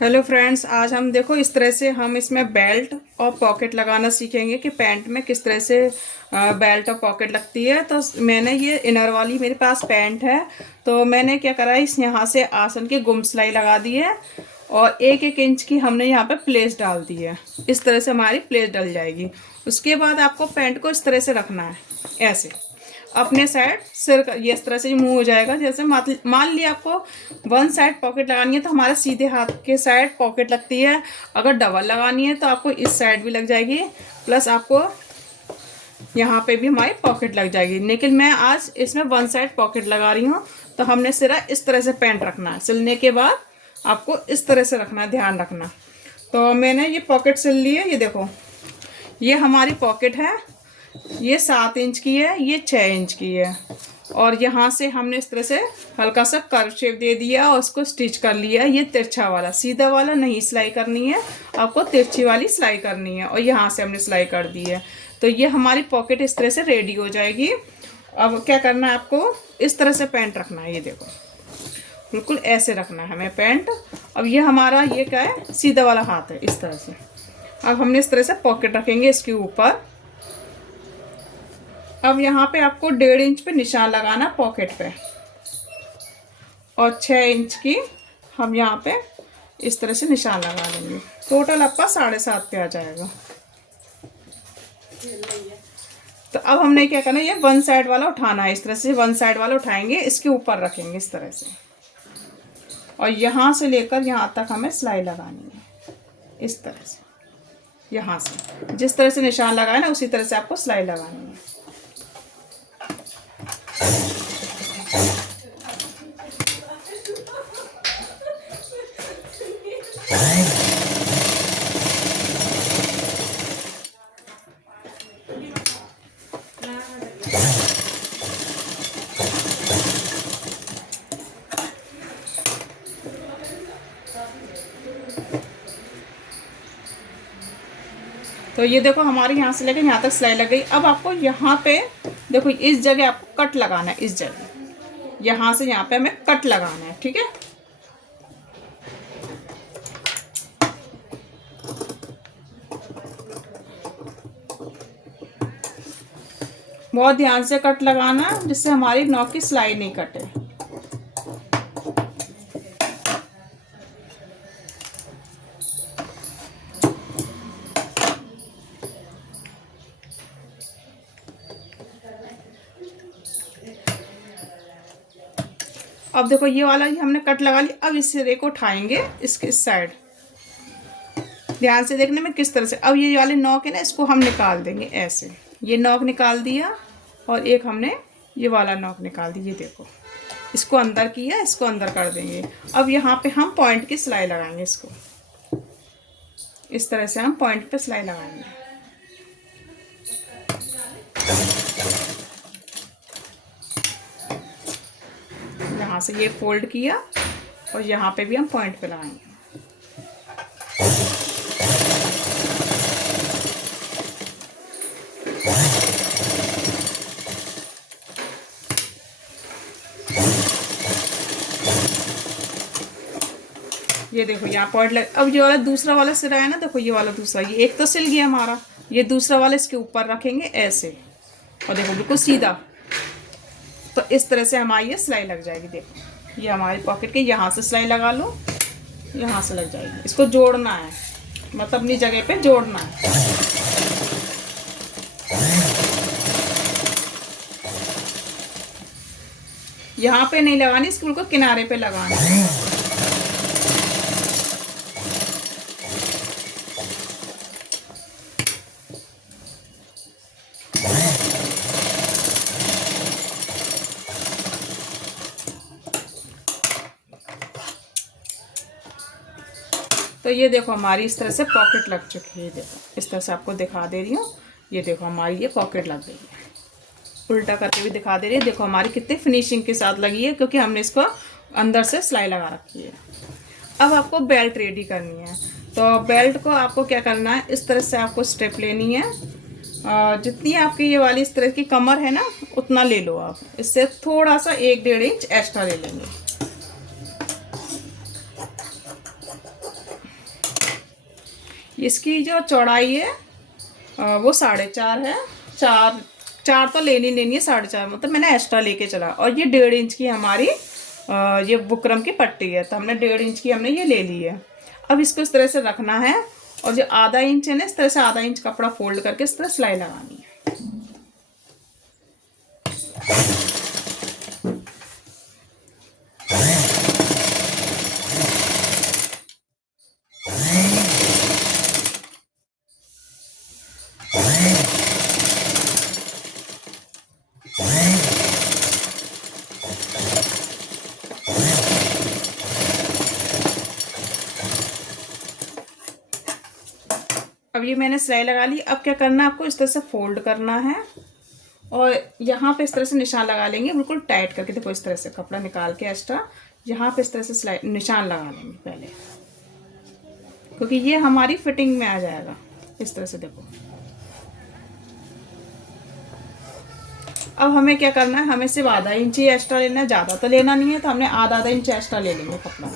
Hello friends, आज हम देखो इस तरह से हम इसमें बेल्ट और पॉकेट लगाना सीखेंगे कि पैंट में किस तरह से बेल्ट और पॉकेट लगती है। तो मैंने ये इनर वाली मेरे पास पैंट है, तो मैंने क्या करा है, इस यहाँ से आसन की गुम सिलाई लगा दी है और 1-1 इंच की हमने यहाँ पे प्लेस डाल दी है। इस तरह से हमारी प्लेस डल जाएगी। उसके बाद आपको पैंट को इस तरह से रखना है, ऐसे अपने साइड सिर का ये इस तरह से मूव हो जाएगा। जैसे मान लिया आपको वन साइड पॉकेट लगानी है तो हमारे सीधे हाथ के साइड पॉकेट लगती है। अगर डबल लगानी है तो आपको इस साइड भी लग जाएगी, प्लस आपको यहाँ पे भी हमारी पॉकेट लग जाएगी। लेकिन मैं आज इसमें वन साइड पॉकेट लगा रही हूँ। तो हमने सिर्फ इस तरह से पैंट रखना है। सिलने के बाद आपको इस तरह से रखना है, ध्यान रखना। तो मैंने ये पॉकेट सिल ली है। ये देखो, ये हमारी पॉकेट है। ये 7 इंच की है, ये 6 इंच की है। और यहाँ से हमने इस तरह से हल्का सा कर्व शेप दे दिया और उसको स्टिच कर लिया। ये तिरछा वाला, सीधा वाला नहीं सिलाई करनी है, आपको तिरछी वाली सिलाई करनी है। और यहाँ से हमने सिलाई कर दी है। तो ये हमारी पॉकेट इस तरह से रेडी हो जाएगी। अब क्या करना है, आपको इस तरह से पैंट रखना है। ये देखो, बिल्कुल ऐसे रखना है हमें पैंट। अब ये हमारा ये क्या है, सीधा वाला हाथ है, इस तरह से। अब हमने इस तरह से पॉकेट रखेंगे इसके ऊपर। अब यहाँ पे आपको 1.5 इंच पे निशान लगाना पॉकेट पे, और 6 इंच की हम यहाँ पे इस तरह से निशान लगा लेंगे। टोटल आपका 7.5 पे आ जाएगा। तो अब हमने क्या करना है, ये वन साइड वाला उठाना है। इस तरह से वन साइड वाला उठाएंगे, इसके ऊपर रखेंगे इस तरह से, और यहाँ से लेकर यहाँ तक हमें सिलाई लगानी है। इस तरह से यहाँ से जिस तरह से निशान लगाए ना, उसी तरह से आपको सिलाई लगानी है। तो ये देखो, हमारे यहाँ से लेकर यहाँ तक सिलाई लग गई। अब आपको यहाँ पे देखो, इस जगह आपको कट लगाना है। इस जगह यहाँ से यहाँ पे हमें कट लगाना है, ठीक है। बहुत ध्यान से कट लगाना, जिससे हमारी नॉक की सिलाई नहीं कटे। अब देखो, ये वाला ही हमने कट लगा ली। अब इस सिरे को उठाएंगे इसके इस साइड, ध्यान से देखने में किस तरह से। अब ये वाले नॉक है ना, इसको हम निकाल देंगे ऐसे। ये नॉक निकाल दिया और एक हमने ये वाला नॉक निकाल दी। ये देखो, इसको अंदर किया, इसको अंदर कर देंगे। अब यहाँ पे हम पॉइंट की सिलाई लगाएंगे। इसको इस तरह से हम पॉइंट पे सिलाई लगाएंगे। यहाँ से ये फोल्ड किया और यहाँ पे भी हम पॉइंट पे लगाएंगे। ये देखो, यहाँ पॉइंट लग। अब ये वाला दूसरा वाला सिरा है ना, देखो ये वाला दूसरा, ये एक तो सिल गया हमारा। ये दूसरा वाला इसके ऊपर रखेंगे ऐसे, और देखो बिल्कुल सीधा। तो इस तरह से हमारी ये सिलाई लग जाएगी। देखो, ये हमारी पॉकेट के यहाँ से सिलाई लगा लो, यहाँ से लग जाएगी। इसको जोड़ना है, मतलब अपनी जगह पे जोड़ना है। यहाँ पे नहीं लगानी, इसको बिल्कुल किनारे पे लगाना है। तो ये देखो, हमारी इस तरह से पॉकेट लग चुकी है। देखो, इस तरह से आपको दिखा दे रही हूँ। ये देखो, हमारी ये पॉकेट लग गई है। उल्टा करके भी दिखा दे रही है। देखो हमारी कितनी फिनिशिंग के साथ लगी है, क्योंकि हमने इसको अंदर से सिलाई लगा रखी है। अब आपको बेल्ट रेडी करनी है। तो बेल्ट को आपको क्या करना है, इस तरह से आपको स्टेप लेनी है। जितनी आपकी ये वाली इस तरह की कमर है ना, उतना ले लो आप। इससे थोड़ा सा 1-1.5 इंच एक्स्ट्रा ले लेंगे। इसकी जो चौड़ाई है वो 4.5 है। चार चार तो लेनी लेनी है, 4.5 मतलब मैंने एक्स्ट्रा लेके चला। और ये 1.5 इंच की हमारी ये बुकरम की पट्टी है, तो हमने 1.5 इंच की हमने ये ले ली है। अब इसको इस तरह से रखना है और जो आधा इंच है ना, इस तरह से आधा इंच कपड़ा फोल्ड करके इस तरह सिलाई लगानी है। अब ये मैंने सिलाई लगा ली। अब क्या करना है आपको, इस तरह से फोल्ड करना है और यहाँ पे इस तरह से निशान लगा लेंगे बिल्कुल टाइट करके। देखो इस तरह से कपड़ा निकाल के एक्स्ट्रा यहाँ पे इस तरह से सिलाई निशान लगा लेंगे पहले, क्योंकि ये हमारी फिटिंग में आ जाएगा। इस तरह से देखो। अब हमें क्या करना है, हमें सिर्फ आधा इंच ही एक्स्ट्रा लेना है, ज़्यादा तो लेना नहीं है, तो हमने आधा आधा इंच एक्स्ट्रा ले लेंगे कपड़ा।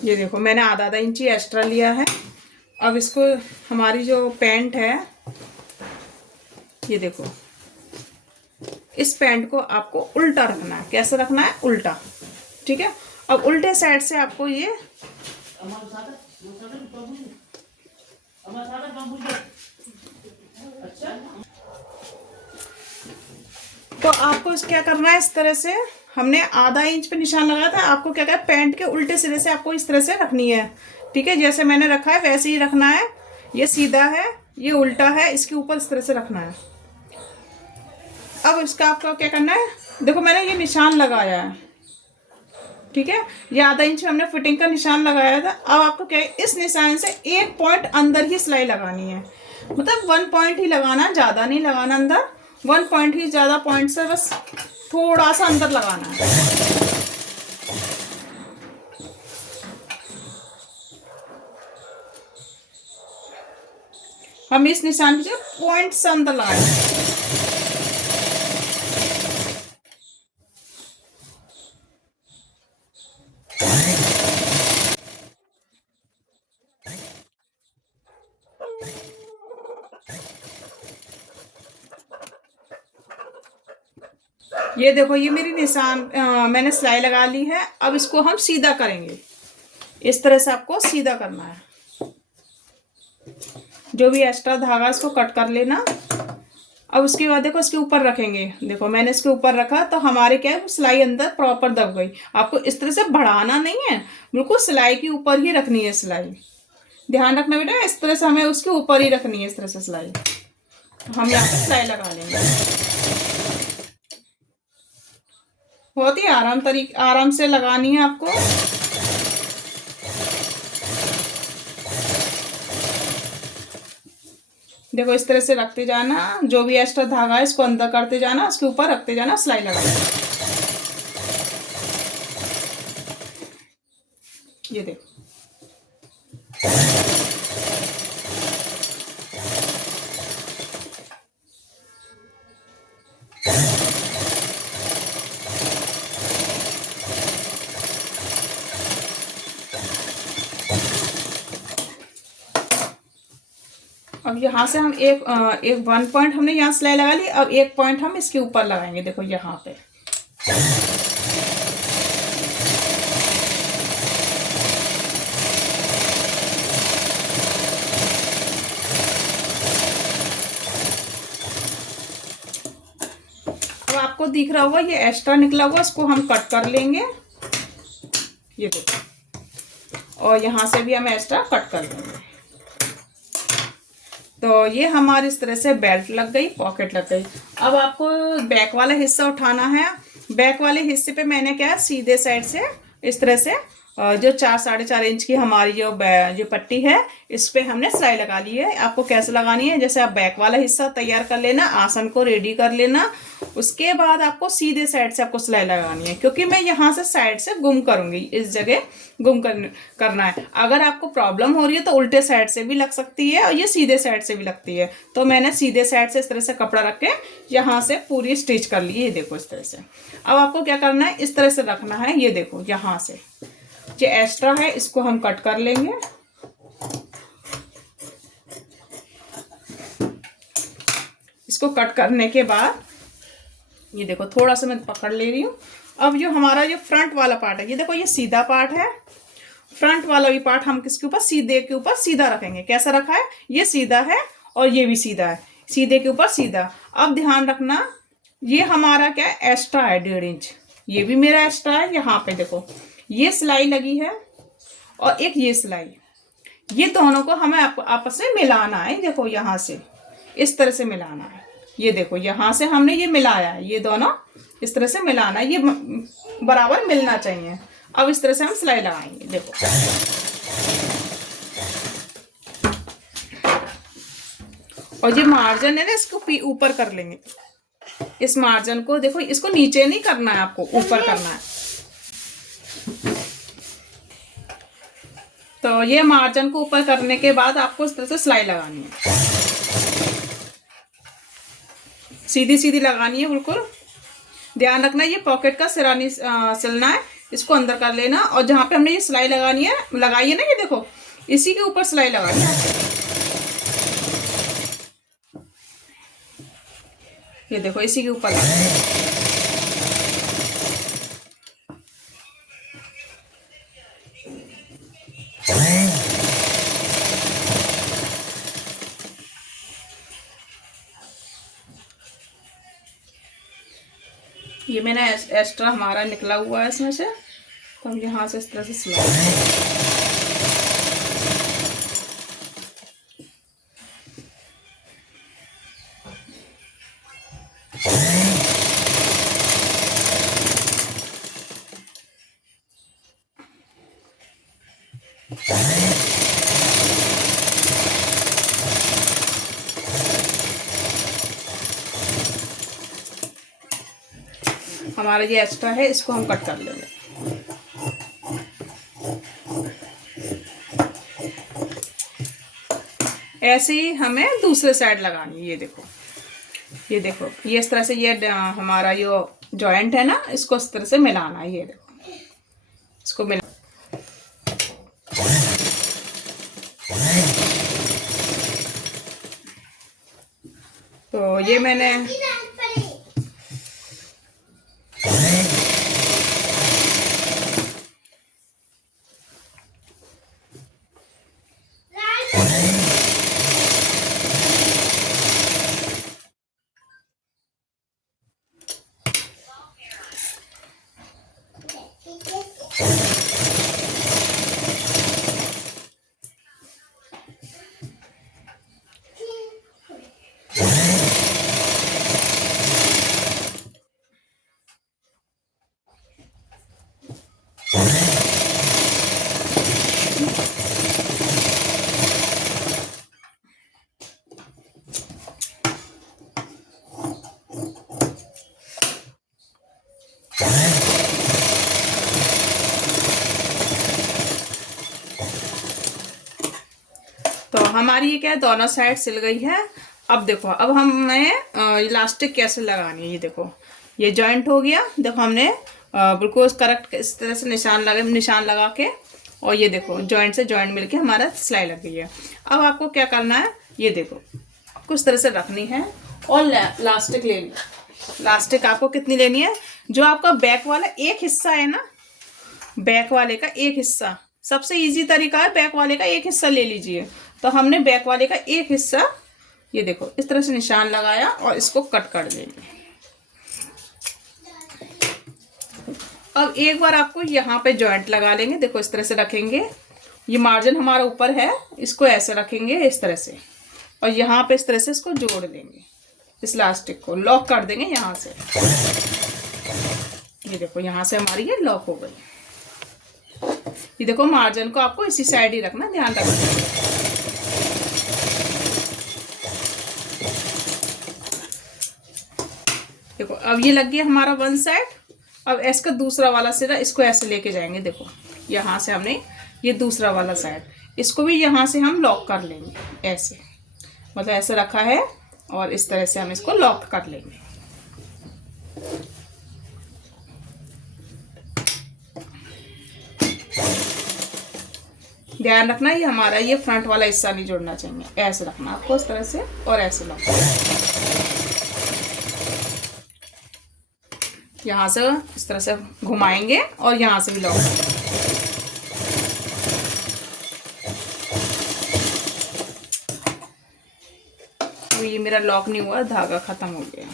ये देखो मैंने आधा आधा इंच ही एक्स्ट्रा लिया है। अब इसको हमारी जो पैंट है, ये देखो इस पैंट को आपको उल्टा रखना है। कैसे रखना है, उल्टा, ठीक है। अब उल्टे साइड से आपको ये तो आपको क्या करना है, इस तरह से हमने आधा इंच पे निशान लगाया था, आपको क्या करना है, पैंट के उल्टे सिरे से आपको इस तरह से रखनी है, ठीक है। जैसे मैंने रखा है वैसे ही रखना है। ये सीधा है, ये उल्टा है, इसके ऊपर इस तरह से रखना है। अब इसका आपको क्या करना है, देखो मैंने ये निशान लगाया है, ठीक है। ये आधा इंच हमने फिटिंग का निशान लगाया था। अब आपको क्या है, इस निशान से एक पॉइंट अंदर ही सिलाई लगानी है, मतलब 1 पॉइंट ही लगाना, ज़्यादा नहीं लगाना अंदर, 1 पॉइंट ही, ज़्यादा पॉइंट से बस थोड़ा सा अंदर लगाना है। हम इस निशान के पॉइंट से अंदर लगाएंगे। ये देखो ये मेरी निशान मैंने सिलाई लगा ली है। अब इसको हम सीधा करेंगे, इस तरह से आपको सीधा करना है। जो भी एक्स्ट्रा धागा इसको कट कर लेना। अब उसके बाद देखो इसके ऊपर रखेंगे, देखो मैंने इसके ऊपर रखा तो हमारे क्या है, सिलाई अंदर प्रॉपर दब गई। आपको इस तरह से बढ़ाना नहीं है, बिल्कुल सिलाई के ऊपर ही रखनी है सिलाई। ध्यान रखना बेटा, इस तरह से हमें उसके ऊपर ही रखनी है, इस तरह से सिलाई। हम यहाँ पे सिलाई लगा लेंगे। बहुत ही आराम से लगानी है आपको। देखो इस तरह से रखते जाना, जो भी एक्स्ट्रा धागा है इसको अंदर करते जाना, उसके ऊपर रखते जाना, सिलाई लगाना। ये देखो अब यहाँ से हम एक 1 पॉइंट हमने यहाँ सिलाई लगा ली। अब 1 पॉइंट हम इसके ऊपर लगाएंगे, देखो यहाँ पे। अब आपको दिख रहा होगा ये एक्स्ट्रा निकला हुआ, इसको हम कट कर लेंगे, ये देखो। और यहाँ से भी हम एक्स्ट्रा कट कर लेंगे। तो ये हमारी इस तरह से बेल्ट लग गई, पॉकेट लग गई। अब आपको बैक वाला हिस्सा उठाना है। बैक वाले हिस्से पे मैंने क्या है, सीधे साइड से इस तरह से जो 4-4.5 इंच की हमारी जो पट्टी है, इस पे हमने सिलाई लगा ली है। आपको कैसे लगानी है, जैसे आप बैक वाला हिस्सा तैयार कर लेना, आसन को रेडी कर लेना, उसके बाद आपको सीधे साइड से आपको सिलाई लगानी है, क्योंकि मैं यहाँ से साइड से गुम करूंगी, इस जगह गुम करना है। अगर आपको प्रॉब्लम हो रही है तो उल्टे साइड से भी लग सकती है और ये सीधे साइड से भी लगती है। तो मैंने सीधे साइड से इस तरह से कपड़ा रख के यहाँ से पूरी स्टिच कर ली है। ये देखो इस तरह से। अब आपको क्या करना है, इस तरह से रखना है। ये देखो यहाँ से जो एक्स्ट्रा है इसको हम कट कर लेंगे। इसको कट करने के बाद ये देखो थोड़ा सा मैं पकड़ ले रही हूँ। अब जो हमारा जो फ्रंट वाला पार्ट है, ये देखो ये सीधा पार्ट है। फ्रंट वाला भी पार्ट हम किसके ऊपर, सीधे के ऊपर सीधा रखेंगे। कैसा रखा है, ये सीधा है और ये भी सीधा है, सीधे के ऊपर सीधा। अब ध्यान रखना, ये हमारा क्या है, एक्स्ट्रा है 1.5 इंच। ये भी मेरा एक्स्ट्रा है। यहाँ पे देखो ये सिलाई लगी है और एक ये सिलाई, ये दोनों को हमें आपस में मिलाना है। देखो यहाँ से इस तरह से मिलाना है। ये देखो यहाँ से हमने ये मिलाया है, ये दोनों इस तरह से मिलाना है, ये बराबर मिलना चाहिए। अब इस तरह से हम सिलाई लगाएंगे। देखो और ये मार्जिन है ना, इसको ऊपर कर लेंगे। इस मार्जिन को देखो, इसको नीचे नहीं करना है, आपको ऊपर करना है। तो ये मार्जिन को ऊपर करने के बाद आपको इस तरह से सिलाई लगानी है, सीधी सीधी लगानी है बिल्कुल। ध्यान रखना ये पॉकेट का सिरानी सिलना है, इसको अंदर कर लेना। और जहां पे हमने ये सिलाई लगानी है, लगाई है ना, ये देखो इसी के ऊपर सिलाई लगानी है। ये देखो इसी के ऊपर ये मैंने एक्स्ट्रा हमारा निकला हुआ है इसमें से, तो हम यहाँ से इस तरह से सिलाई। हमारा ये एक्स्ट्रा है, इसको हम कट कर लेंगे। ऐसे ही हमें दूसरे साइड लगानी है। ये देखो ये इस तरह से ये हमारा जो जॉइंट है ना, इसको इस तरह से मिलाना है। ये देखो इसको मिला। तो ये मैंने तो हमारी ये क्या है, दोनों साइड सिल गई है। अब देखो, अब हमें इलास्टिक कैसे लगानी है। ये देखो ये जॉइंट हो गया। देखो हमने बिल्कुल करेक्ट इस तरह से निशान लगा के, और ये देखो जॉइंट से जॉइंट मिलके हमारा सिलाई लग गई है। अब आपको क्या करना है, ये देखो कुछ तरह से रखनी है और लास्टिक लेनी है। लास्टिक आपको कितनी लेनी है, जो आपका बैक वाला एक हिस्सा है ना, बैक वाले का एक हिस्सा, सबसे इजी तरीका है बैक वाले का एक हिस्सा ले लीजिए। तो हमने बैक वाले का एक हिस्सा, ये देखो इस तरह से निशान लगाया और इसको कट कर देंगे। अब एक बार आपको यहाँ पे जॉइंट लगा लेंगे। देखो इस तरह से रखेंगे, ये मार्जिन हमारा ऊपर है, इसको ऐसे रखेंगे इस तरह से, और यहाँ पे इस तरह से इसको जोड़ देंगे, इस इलास्टिक को लॉक कर देंगे यहाँ से। ये देखो यहाँ से हमारी ये लॉक हो गई। ये देखो मार्जिन को आपको इसी साइड ही रखना, ध्यान रखना। देखो अब ये लग गया हमारा वन साइड। अब इसका दूसरा वाला सिरा इसको ऐसे लेके जाएंगे। देखो यहाँ से हमने ये दूसरा वाला साइड, इसको भी यहाँ से हम लॉक कर लेंगे ऐसे, मतलब ऐसे रखा है और इस तरह से हम इसको लॉक कर लेंगे। ध्यान रखना ये हमारा ये फ्रंट वाला हिस्सा नहीं जुड़ना चाहिए, ऐसे रखना आपको इस तरह से और ऐसे लॉक। यहाँ से इस तरह से घुमाएंगे और यहाँ से भी लॉक। तो ये मेरा लॉक नहीं हुआ, धागा खत्म हो गया।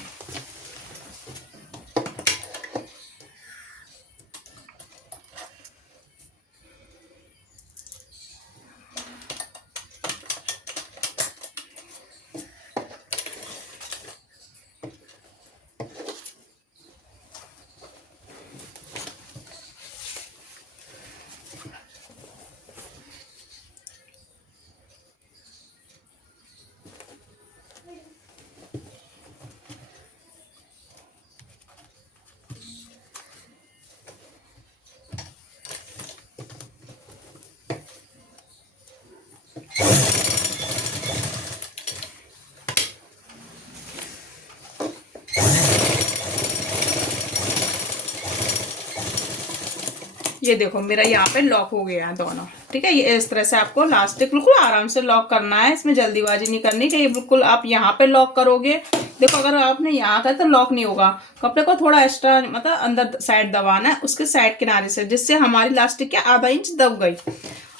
ये देखो मेरा यहाँ पे लॉक हो गया है दोनों, ठीक है। ये इस तरह से आपको इलास्टिक बिल्कुल आराम से लॉक करना है, इसमें जल्दीबाजी नहीं करनी कि ये बिल्कुल आप यहाँ पे लॉक करोगे। देखो अगर आपने यहाँ का तो लॉक नहीं होगा, कपड़े को थोड़ा एक्स्ट्रा मतलब अंदर साइड दबाना है उसके साइड किनारे से, जिससे हमारी इलास्टिक क्या आधा इंच दब गई।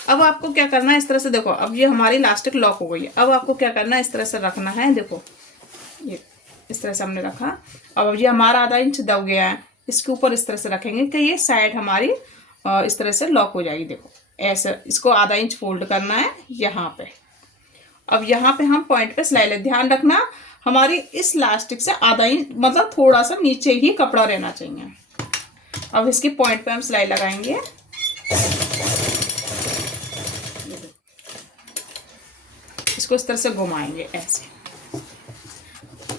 अब आपको क्या करना है इस तरह से, देखो अब ये हमारी इलास्टिक लॉक हो गई है। अब आपको क्या करना है इस तरह से रखना है। देखो ये इस तरह से हमने रखा। अब ये हमारा आधा इंच दब गया है, इसके ऊपर इस तरह से रखेंगे कि ये साइड हमारी इस तरह से लॉक हो जाएगी। देखो ऐसे इसको आधा इंच फोल्ड करना है यहाँ पे। अब यहाँ पे हम पॉइंट पे सिलाई ले, ध्यान रखना हमारी इस इलास्टिक से आधा इंच मतलब थोड़ा सा नीचे ही कपड़ा रहना चाहिए। अब इसके पॉइंट पे हम सिलाई लगाएंगे। इसको इस तरह से घुमाएंगे ऐसे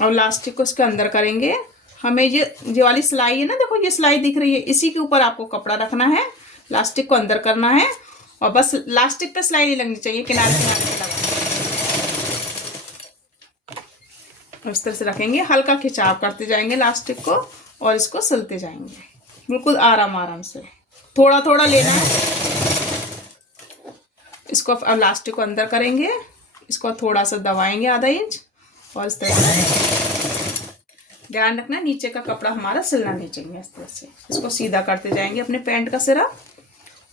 और इलास्टिक को इसके अंदर करेंगे। हमें ये वाली सिलाई है ना, देखो ये सिलाई दिख रही है, इसी के ऊपर आपको कपड़ा रखना है, इलास्टिक को अंदर करना है और बस इलास्टिक पे सिलाई नहीं लगनी चाहिए, किनारे किनारे पे लगाना। इस तरह से रखेंगे, हल्का खिंचाव करते जाएंगे इलास्टिक को और इसको सिलते जाएंगे बिल्कुल आराम आराम से, थोड़ा थोड़ा लेना है। इसको अब इलास्टिक को अंदर करेंगे, इसको थोड़ा सा दबाएंगे आधा इंच और इस तरह से ध्यान रखना नीचे का कपड़ा हमारा सिलना नहीं चाहिए। इस तरह से इसको सीधा करते जाएंगे अपने पैंट का सिरा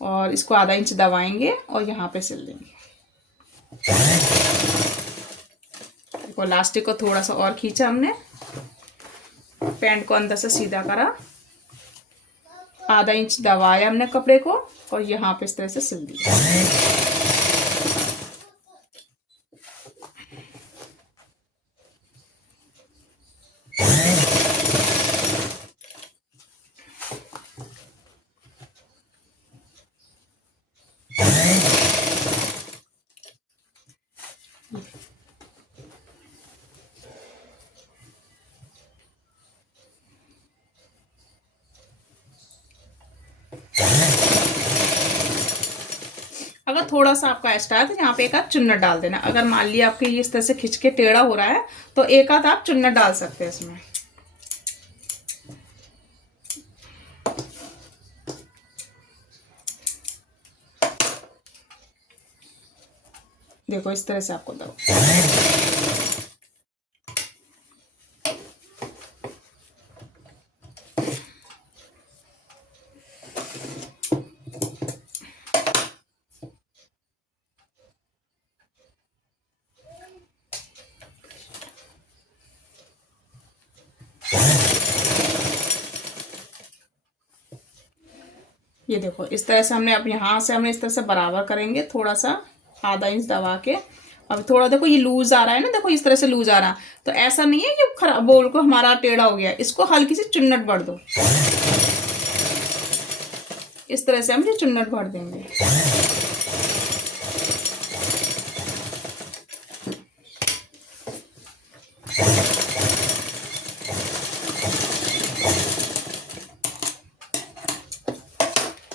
और इसको आधा इंच दबाएंगे और यहाँ पे सिल देंगे। देखो इलास्टिक को थोड़ा सा और खींचा हमने, पैंट को अंदर से सीधा करा, आधा इंच दबाया हमने कपड़े को और यहाँ पे इस तरह से सिल दिया। अगर थोड़ा सा आपका एक्स्ट्रा है तो यहाँ पे एक आध चुन्नट डाल देना। अगर मान लिया आपके ये इस तरह से खिंच के टेढ़ा हो रहा है तो एक आध आप चुन्नट डाल सकते हैं इसमें। देखो इस तरह से आपको दो। ये देखो इस तरह से हमने, अब यहाँ से हमने इस तरह से बराबर करेंगे, थोड़ा सा आधा इंच दबा के। अब थोड़ा देखो ये लूज आ रहा है ना, देखो इस तरह से लूज आ रहा है, तो ऐसा नहीं है ये खराब बोल को हमारा टेढ़ा हो गया, इसको हल्की सी चुन्नट बढ़ दो। इस तरह से हम ये चुन्नट भर देंगे।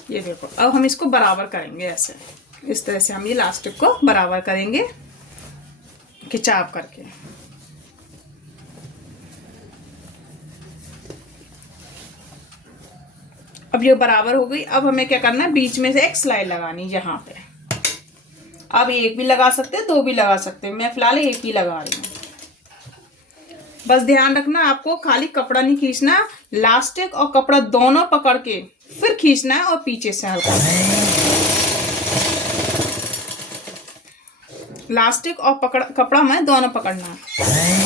ये देखो, अब हम इसको बराबर करेंगे ऐसे, इस तरह से हम ये इलास्टिक को बराबर करेंगे खिंचाव करके। अब ये बराबर हो गई। अब हमें क्या करना है, बीच में से एक सिलाई लगानी यहाँ पे। आप एक भी लगा सकते हैं, दो भी लगा सकते हैं, मैं फिलहाल एक ही लगा रही हूँ। बस ध्यान रखना, आपको खाली कपड़ा नहीं खींचना, इलास्टिक और कपड़ा दोनों पकड़ के फिर खींचना है और पीछे से हल्का। इलास्टिक और कपड़ा में दोनों पकड़ना है।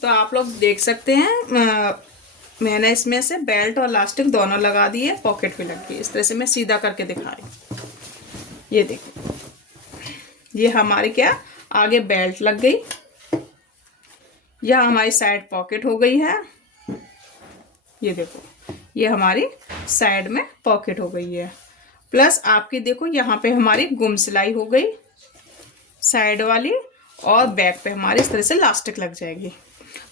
तो आप लोग देख सकते हैं, मैंने इसमें से बेल्ट और इलास्टिक दोनों लगा दिए, पॉकेट भी लग गई। इस तरह से मैं सीधा करके दिखा रही हूँ। ये देखो, ये हमारी क्या आगे बेल्ट लग गई, यह हमारी साइड पॉकेट हो गई है। ये देखो, ये हमारी साइड में पॉकेट हो गई है। प्लस आपकी देखो यहाँ पे हमारी गुम सिलाई हो गई साइड वाली, और बैक पे हमारी इस तरह से इलास्टिक लग जाएगी।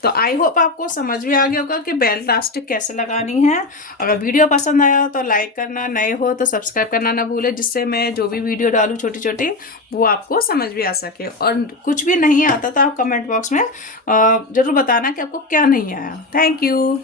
तो आई होप आपको समझ में आ गया होगा कि बेल्ट इलास्टिक कैसे लगानी है। अगर वीडियो पसंद आया तो लाइक करना, नए हो तो सब्सक्राइब करना ना भूले, जिससे मैं जो भी वीडियो डालूँ छोटी छोटी वो आपको समझ भी आ सके। और कुछ भी नहीं आता तो आप कमेंट बॉक्स में ज़रूर बताना कि आपको क्या नहीं आया। Thank you.